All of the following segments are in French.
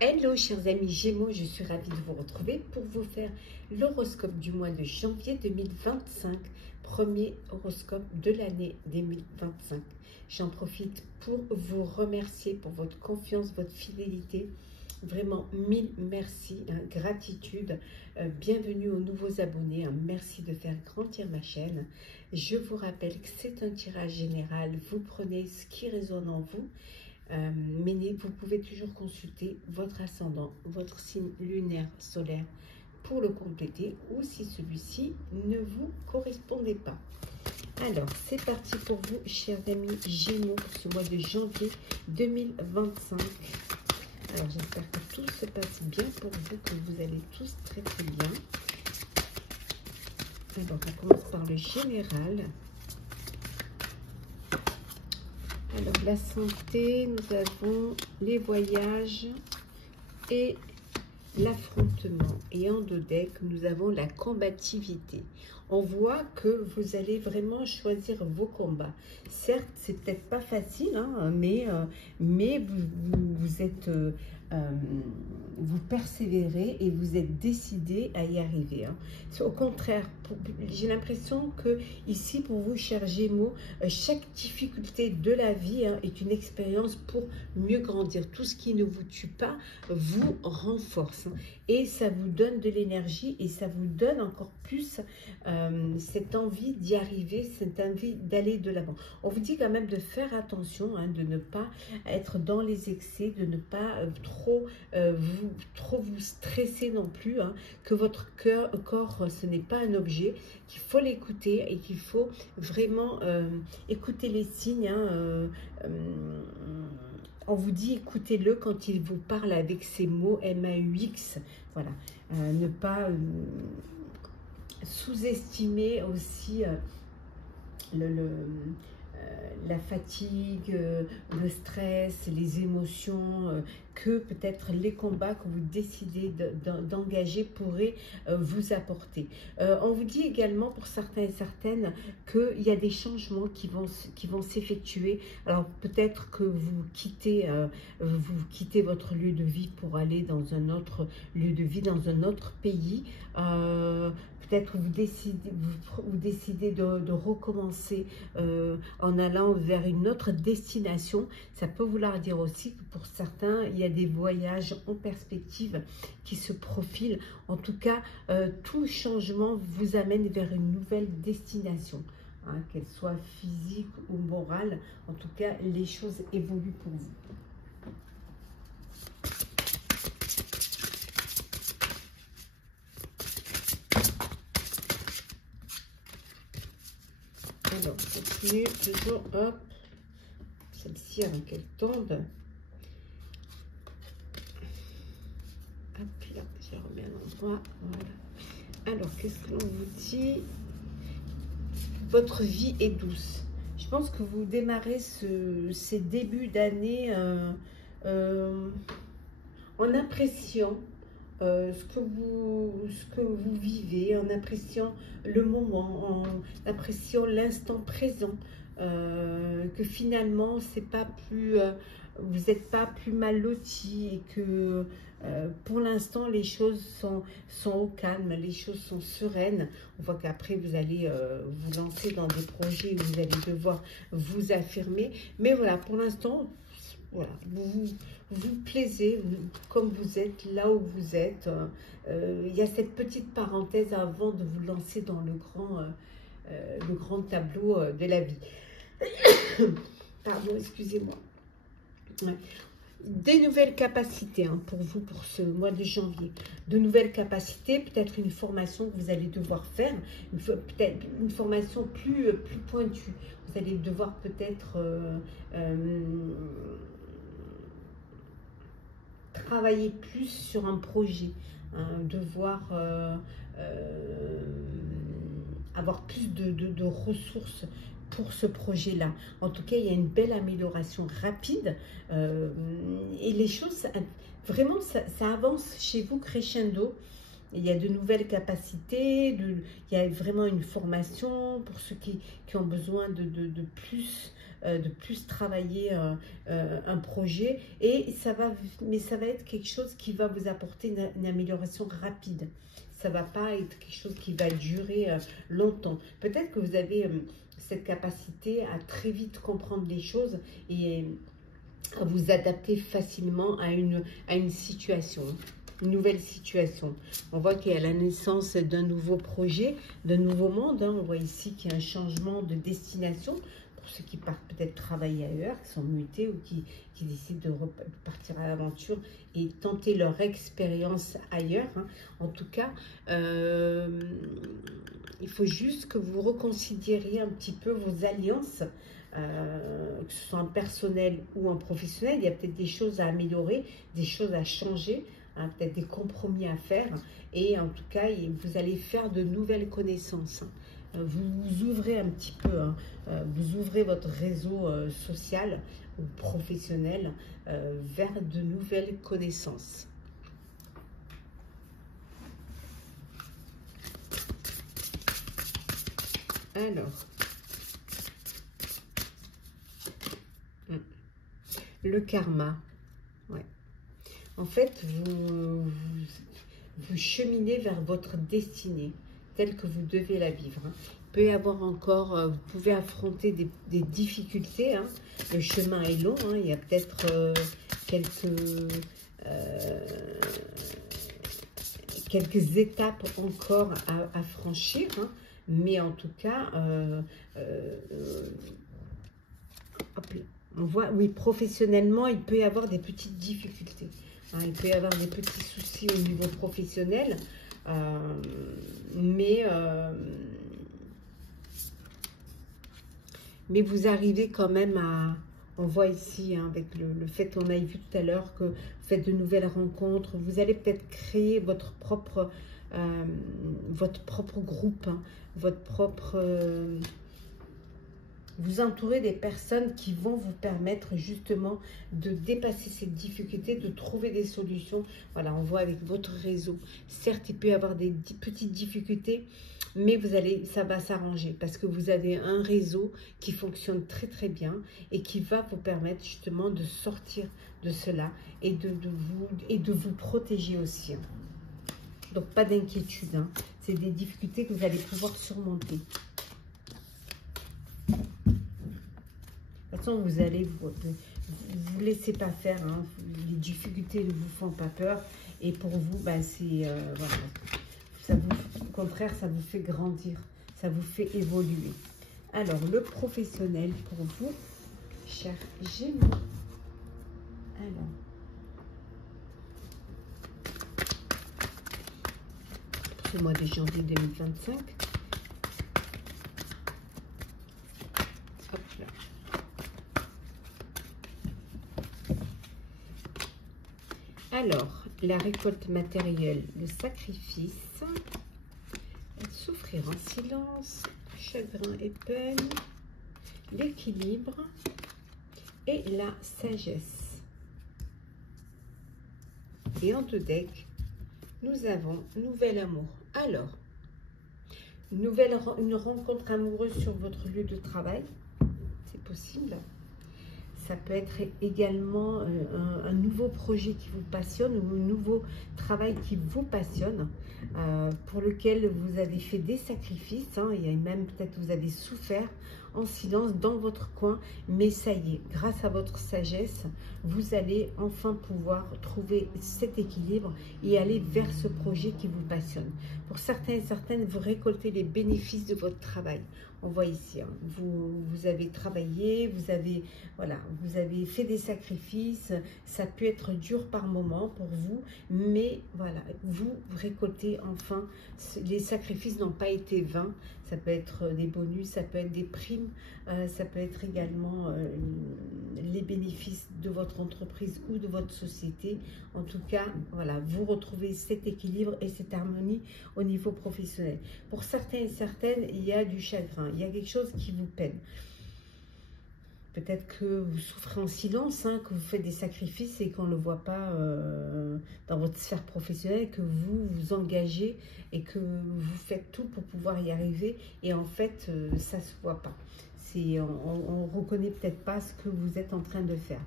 Hello chers amis Gémeaux, je suis ravie de vous retrouver pour vous faire l'horoscope du mois de janvier 2025, premier horoscope de l'année 2025. J'en profite pour vous remercier pour votre confiance, votre fidélité. Vraiment, mille merci, gratitude, bienvenue aux nouveaux abonnés, merci de faire grandir ma chaîne. Je vous rappelle que c'est un tirage général, vous prenez ce qui résonne en vous. Mais vous pouvez toujours consulter votre ascendant, votre signe lunaire solaire pour le compléter ou si celui-ci ne vous correspondait pas. Alors, c'est parti pour vous, chers amis Gémeaux, pour ce mois de janvier 2025. Alors, j'espère que tout se passe bien pour vous, que vous allez tous très très bien. Alors, on commence par le général. Alors, la santé, nous avons les voyages et l'affrontement. Et en dos deck, nous avons la combativité. On voit que vous allez vraiment choisir vos combats. Certes, c'est peut-être pas facile, hein, mais vous êtes... vous persévérez et vous êtes décidé à y arriver. Hein. Au contraire, j'ai l'impression que ici, pour vous, chers Gémeaux, chaque difficulté de la vie est une expérience pour mieux grandir. Tout ce qui ne vous tue pas vous renforce. Hein, et ça vous donne de l'énergie et ça vous donne encore plus cette envie d'y arriver, cette envie d'aller de l'avant. On vous dit quand même de faire attention, hein, de ne pas être dans les excès, de ne pas trop vous stresser non plus, hein, que votre corps, ce n'est pas un objet, qu'il faut l'écouter et qu'il faut vraiment écouter les signes. Hein, on vous dit écoutez-le quand il vous parle avec ces mots MAUX. Voilà, ne pas sous-estimer aussi la fatigue, le stress, les émotions que peut-être les combats que vous décidez d'engager pourraient vous apporter. On vous dit également pour certains et certaines qu'il y a des changements qui vont s'effectuer. Alors peut-être que vous quittez votre lieu de vie pour aller dans un autre lieu de vie, dans un autre pays. Peut-être vous décidez de recommencer en allant vers une autre destination. Ça peut vouloir dire aussi que pour certains, il y a des voyages en perspective qui se profilent. En tout cas, tout changement vous amène vers une nouvelle destination. Hein, qu'elle soit physique ou morale. En tout cas, les choses évoluent pour vous. Alors, on continue toujours, hop, celle-ci avant qu'elle tombe. Hop là, je remets à l'endroit, voilà. Alors, qu'est-ce que l'on vous dit? Votre vie est douce. Je pense que vous démarrez ces débuts d'année en appréciant ce que vous vivez, en appréciant le moment, en appréciant l'instant présent, que finalement c'est pas plus, vous n'êtes pas plus mal loti et que pour l'instant les choses sont au calme, les choses sont sereines. On voit qu'après vous allez vous lancer dans des projets où vous allez devoir vous affirmer, mais voilà, pour l'instant, voilà, vous plaisez comme vous êtes, là où vous êtes. Il y a cette petite parenthèse avant de vous lancer dans le grand tableau de la vie. Pardon, excusez-moi. Ouais. Des nouvelles capacités hein, pour vous, pour ce mois de janvier. De nouvelles capacités, peut-être une formation que vous allez devoir faire, peut-être une formation plus pointue. Vous allez devoir peut-être travailler plus sur un projet, hein, devoir avoir plus de ressources pour ce projet-là. En tout cas, il y a une belle amélioration rapide et les choses, vraiment, ça avance chez vous crescendo. Il y a de nouvelles capacités, il y a vraiment une formation pour ceux qui ont besoin de plus de plus travailler un projet, et mais ça va être quelque chose qui va vous apporter une amélioration rapide. Ça va pas être quelque chose qui va durer longtemps. Peut-être que vous avez cette capacité à très vite comprendre les choses et à vous adapter facilement à une situation, une nouvelle situation. On voit qu'il y a la naissance d'un nouveau projet, d'un nouveau monde. On voit ici qu'il y a un changement de destination pour ceux qui partent peut-être travailler ailleurs, qui sont mutés ou qui décident de partir à l'aventure et tenter leur expérience ailleurs. En tout cas, il faut juste que vous reconsidériez un petit peu vos alliances, que ce soit en personnel ou en professionnel. Il y a peut-être des choses à améliorer, des choses à changer, peut-être des compromis à faire. Et en tout cas, vous allez faire de nouvelles connaissances. Vous ouvrez un petit peu, vous ouvrez votre réseau social ou professionnel vers de nouvelles connaissances. Alors, le karma, ouais. En fait, vous cheminez vers votre destinée, telle que vous devez la vivre. Il peut y avoir encore, vous pouvez affronter des difficultés. Le chemin est long, il y a peut-être quelques étapes encore à franchir. Mais en tout cas, on voit, oui, professionnellement, il peut y avoir des petites difficultés. Il peut y avoir des petits soucis au niveau professionnel, mais vous arrivez quand même à... On voit ici, avec le fait qu'on a vu tout à l'heure que vous faites de nouvelles rencontres, vous allez peut-être créer votre propre groupe, votre propre... vous entourez des personnes qui vont vous permettre justement de dépasser cette difficulté, de trouver des solutions. Voilà, on voit avec votre réseau. Certes, il peut y avoir des petites difficultés, mais ça va s'arranger parce que vous avez un réseau qui fonctionne très très bien et qui va vous permettre justement de sortir de cela et de vous protéger aussi. Donc, pas d'inquiétude. C'est des difficultés que vous allez pouvoir surmonter. De toute façon, vous allez vous laissez pas faire. Les difficultés ne vous font pas peur. Et pour vous, c'est voilà, au contraire, ça vous fait grandir. Ça vous fait évoluer. Alors, le professionnel pour vous, chers Gémeaux. Alors, ce mois de janvier 2025. Hop là. Alors, la récolte matérielle, le sacrifice, souffrir en silence, chagrin et peine, l'équilibre et la sagesse. Et en 2 decks, nous avons nouvel amour. Alors, une rencontre amoureuse sur votre lieu de travail, c'est possible. Ça peut être également un nouveau projet qui vous passionne ou un nouveau travail qui vous passionne, pour lequel vous avez fait des sacrifices. Il y a même peut-être que vous avez souffert en silence dans votre coin, mais ça y est, grâce à votre sagesse, vous allez enfin pouvoir trouver cet équilibre et aller vers ce projet qui vous passionne. Pour certains et certaines, vous récoltez les bénéfices de votre travail. On voit ici, vous avez travaillé, vous avez fait des sacrifices, ça peut être dur par moment pour vous, mais voilà, vous récoltez enfin, les sacrifices n'ont pas été vains. Ça peut être des bonus, ça peut être des primes, ça peut être également les bénéfices de votre entreprise ou de votre société. En tout cas, voilà, vous retrouvez cet équilibre et cette harmonie au niveau professionnel. Pour certains et certaines, il y a du chagrin, il y a quelque chose qui vous peine. Peut-être que vous souffrez en silence, que vous faites des sacrifices et qu'on ne le voit pas dans votre sphère professionnelle, que vous vous engagez et que vous faites tout pour pouvoir y arriver. Et en fait, ça ne se voit pas. On ne reconnaît peut-être pas ce que vous êtes en train de faire.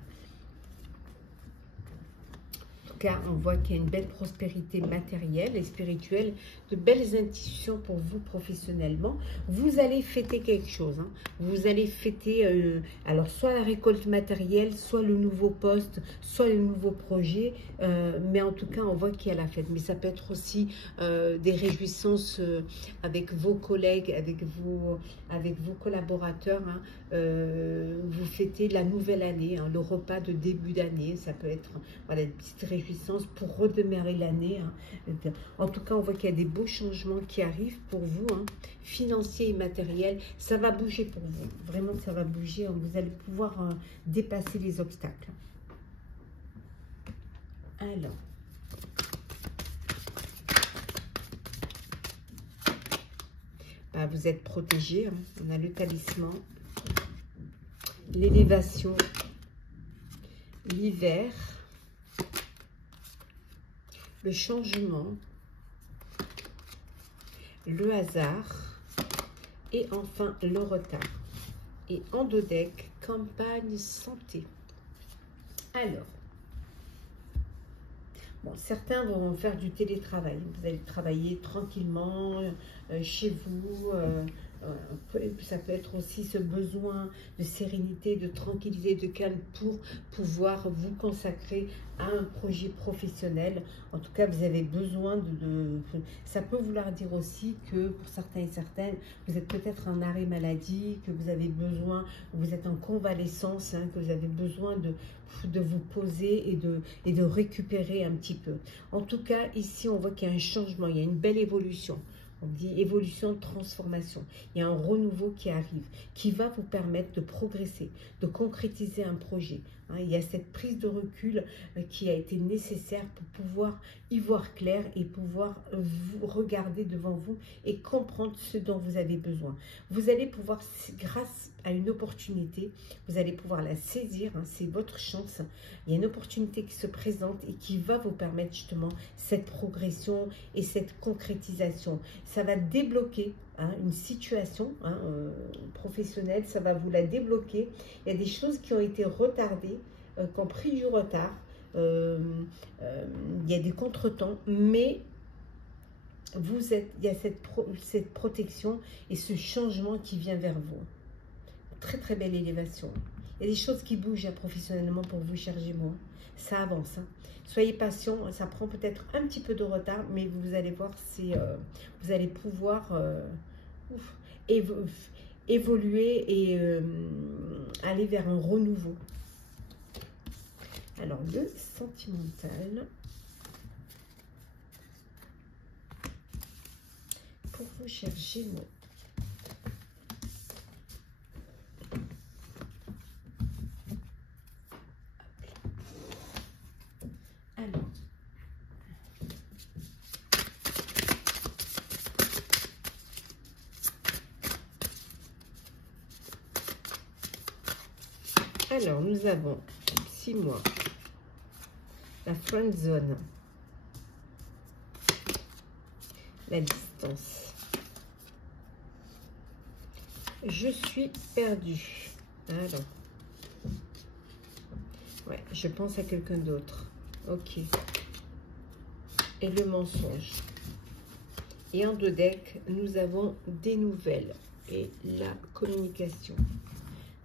On voit qu'il y a une belle prospérité matérielle et spirituelle, de belles institutions pour vous professionnellement. Vous allez fêter quelque chose. Hein. Vous allez fêter, alors soit la récolte matérielle, soit le nouveau poste, soit le nouveau projet. Mais en tout cas, on voit qu'il y a la fête. Mais ça peut être aussi des réjouissances avec vos collègues, avec vos collaborateurs. Hein. Vous fêtez la nouvelle année, hein, le repas de début d'année. Ça peut être voilà, une petite réjouissance pour redémarrer l'année. Hein. En tout cas, on voit qu'il y a des beaux changements qui arrivent pour vous, hein, financiers et matériels. Ça va bouger pour vous. Vraiment, ça va bouger. Vous allez pouvoir dépasser les obstacles. Alors. Bah, vous êtes protégé. Hein. On a le talisman. L'élévation. L'hiver. Le changement, le hasard et enfin le retard. Et en dos deck, campagne santé. Alors, bon, certains vont faire du télétravail. Vous allez travailler tranquillement chez vous. Ça peut être aussi ce besoin de sérénité, de tranquillité, de calme pour pouvoir vous consacrer à un projet professionnel. En tout cas, vous avez besoin ça peut vouloir dire aussi que pour certains et certaines, vous êtes peut-être en arrêt maladie, que vous avez besoin, vous êtes en convalescence, hein, que vous avez besoin de vous poser et de récupérer un petit peu. En tout cas, ici, on voit qu'il y a un changement, il y a une belle évolution. On dit évolution, transformation. Il y a un renouveau qui arrive, qui va vous permettre de progresser, de concrétiser un projet. Hein, il y a cette prise de recul qui a été nécessaire pour pouvoir y voir clair et pouvoir vous regarder devant vous et comprendre ce dont vous avez besoin. Vous allez pouvoir, grâce à une opportunité, vous allez pouvoir la saisir, hein, c'est votre chance. Il y a une opportunité qui se présente et qui va vous permettre justement cette progression et cette concrétisation. Ça va débloquer hein, une situation hein, professionnelle, ça va vous la débloquer. Il y a des choses qui ont été retardées, qui ont pris du retard. Il y a des contretemps, mais il y a cette protection et ce changement qui vient vers vous. Très très belle élévation. Il y a des choses qui bougent hein, professionnellement pour vous, cher Gémeaux. Ça avance. Hein. Soyez patient, ça prend peut-être un petit peu de retard, mais vous allez voir, vous allez pouvoir évoluer et aller vers un renouveau. Alors, le sentimental. Pour vous, cher Gémeaux. Alors, nous avons 6 mois, la friend zone, la distance, je suis perdue. Alors, ouais, je pense à quelqu'un d'autre. Ok. Et le mensonge. Et en 2 decks, nous avons des nouvelles et la communication.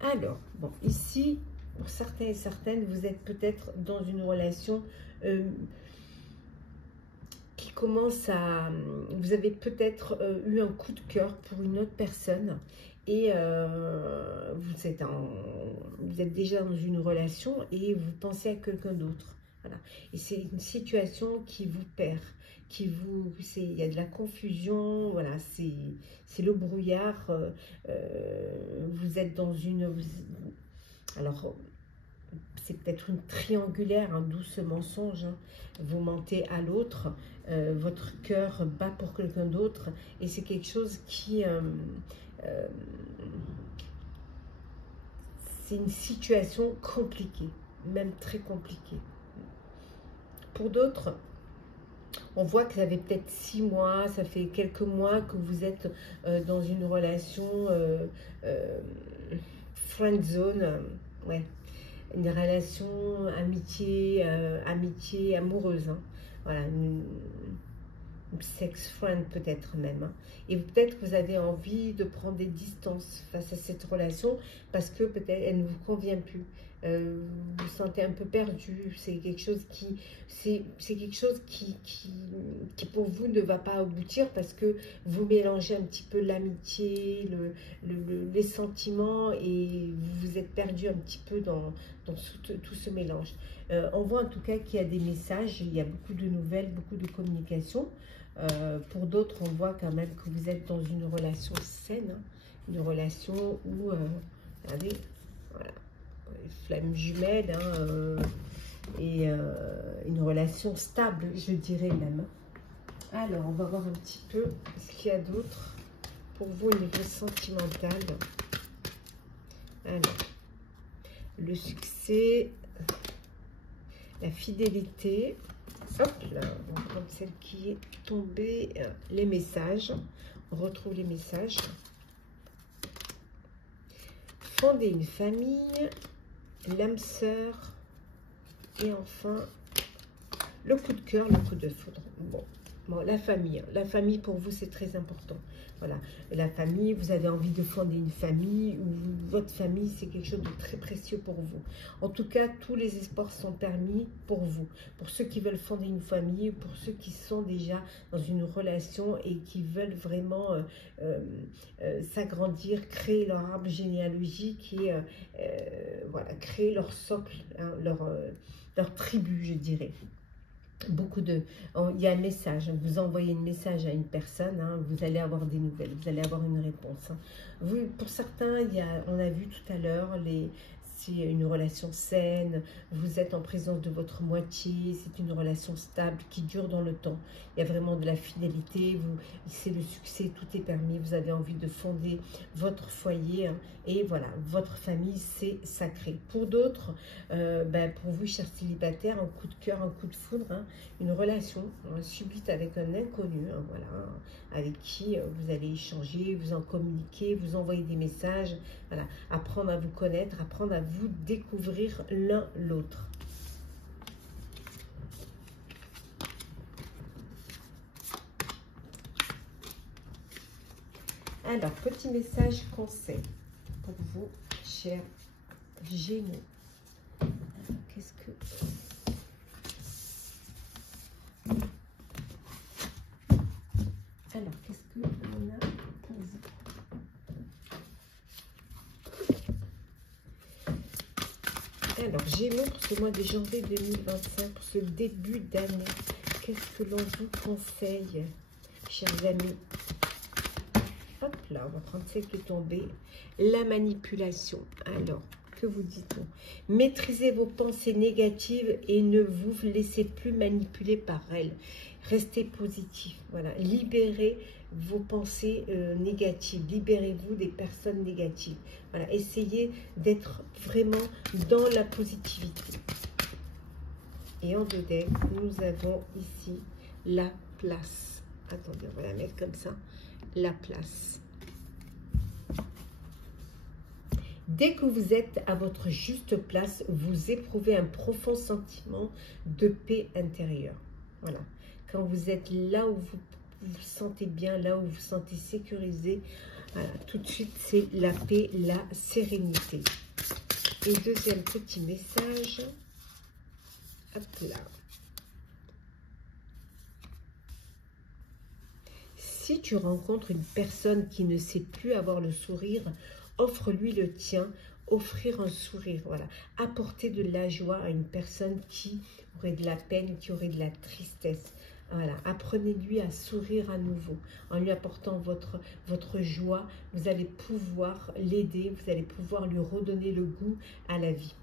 Alors, bon, ici, pour certains et certaines, vous êtes peut-être dans une relation qui commence à... Vous avez peut-être eu un coup de cœur pour une autre personne et vous êtes déjà dans une relation et vous pensez à quelqu'un d'autre. Voilà. Et c'est une situation qui vous perd, il y a de la confusion, voilà, c'est le brouillard. Vous êtes dans une... Alors, c'est peut-être une triangulaire, un douce mensonge. Hein. Vous mentez à l'autre, votre cœur bat pour quelqu'un d'autre, et c'est quelque chose qui... c'est une situation compliquée, même très compliquée. Pour d'autres, On voit que ça fait peut-être 6 mois, ça fait quelques mois que vous êtes dans une relation friend zone, ouais, une relation amitié, amitié amoureuse, hein. Voilà, une sex friend peut-être même, hein. Et peut-être que vous avez envie de prendre des distances face à cette relation parce que peut-être elle ne vous convient plus. Vous vous sentez un peu perdu, c'est quelque chose qui pour vous ne va pas aboutir parce que vous mélangez un petit peu l'amitié, les sentiments et vous vous êtes perdu un petit peu dans tout ce mélange. On voit en tout cas qu'il y a des messages, il y a beaucoup de nouvelles, beaucoup de communication. Pour d'autres, on voit quand même que vous êtes dans une relation saine, hein, une relation où, regardez, voilà, flamme jumelle, hein, et une relation stable, je dirais même. Alors, on va voir un petit peu ce qu'il y a d'autre pour vous au niveau sentimental. Alors, le succès, la fidélité. Hop là, on va prendre celle qui est tombée, les messages. On retrouve les messages. Fonder une famille, l'âme sœur. Et enfin, le coup de cœur, le coup de foudre. Bon, la famille. La famille, pour vous, c'est très important. Voilà, la famille, vous avez envie de fonder une famille, ou votre famille, c'est quelque chose de très précieux pour vous. En tout cas, tous les espoirs sont permis pour vous. Pour ceux qui veulent fonder une famille, pour ceux qui sont déjà dans une relation et qui veulent vraiment s'agrandir, créer leur arbre généalogique et voilà, créer leur socle, hein, leur tribu, je dirais. Il y a un message, vous envoyez un message à une personne, hein, vous allez avoir des nouvelles, vous allez avoir une réponse, hein. Pour certains, on a vu tout à l'heure, c'est une relation saine, vous êtes en présence de votre moitié, c'est une relation stable qui dure dans le temps. Il y a vraiment de la fidélité, c'est le succès, tout est permis, vous avez envie de fonder votre foyer, hein, et voilà, votre famille, c'est sacré. Pour d'autres, pour vous, chers célibataires, un coup de cœur, un coup de foudre, hein, une relation subite avec un inconnu, hein, voilà, avec qui vous allez échanger, vous en communiquer, vous envoyer des messages, voilà, apprendre à vous connaître, apprendre à vous découvrir l'un l'autre. Alors, petit message conseil pour vous, chers Gémeaux. Qu'est-ce que... Alors, qu'est-ce que on a pour vous? Alors, Gémeaux, pour ce mois de janvier 2025, pour ce début d'année, qu'est-ce que l'on vous conseille, chers amis? Hop là, on va prendre celle qui est tombée. La manipulation. Alors, que vous dit-on? Maîtrisez vos pensées négatives et ne vous laissez plus manipuler par elles. Restez positif. Voilà, libérez vos pensées négatives. Libérez-vous des personnes négatives. Voilà, essayez d'être vraiment dans la positivité. Et en deux decks, nous avons ici la place. Attendez, on va la mettre comme ça. La place. Dès que vous êtes à votre juste place, vous éprouvez un profond sentiment de paix intérieure. Voilà. Quand vous êtes là où vous vous sentez bien, là où vous vous sentez sécurisé, voilà, tout de suite, c'est la paix, la sérénité. Et deuxième petit message. Hop là. Si tu rencontres une personne qui ne sait plus avoir le sourire, offre-lui le tien. Offrir un sourire, voilà. Apporter de la joie à une personne qui aurait de la peine, qui aurait de la tristesse. Voilà. Apprenez-lui à sourire à nouveau. En lui apportant votre joie, vous allez pouvoir l'aider, vous allez pouvoir lui redonner le goût à la vie.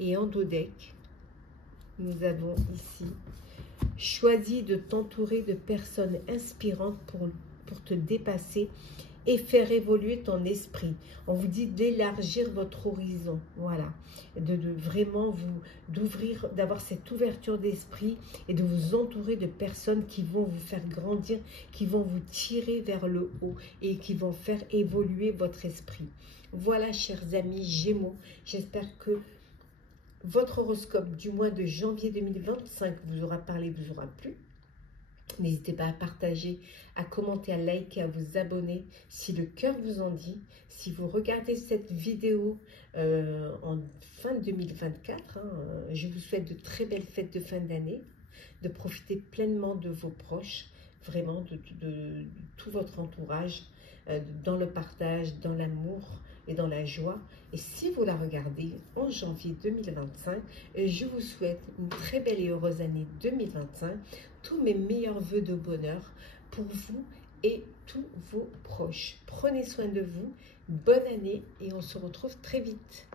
Et en dos deck, nous avons ici... Choisis de t'entourer de personnes inspirantes pour te dépasser et faire évoluer ton esprit. On vous dit d'élargir votre horizon, voilà, de vraiment d'ouvrir, d'avoir cette ouverture d'esprit et de vous entourer de personnes qui vont vous faire grandir, qui vont vous tirer vers le haut et qui vont faire évoluer votre esprit. Voilà, chers amis Gémeaux, j'espère que votre horoscope du mois de janvier 2025 vous aura parlé, vous aura plu. N'hésitez pas à partager, à commenter, à liker, à vous abonner si le cœur vous en dit. Si vous regardez cette vidéo en fin 2024, je vous souhaite de très belles fêtes de fin d'année, de profiter pleinement de vos proches, vraiment de tout votre entourage, dans le partage, dans l'amour et dans la joie. Et si vous la regardez en janvier 2025, je vous souhaite une très belle et heureuse année 2025. Tous mes meilleurs vœux de bonheur pour vous et tous vos proches. Prenez soin de vous. Bonne année et on se retrouve très vite.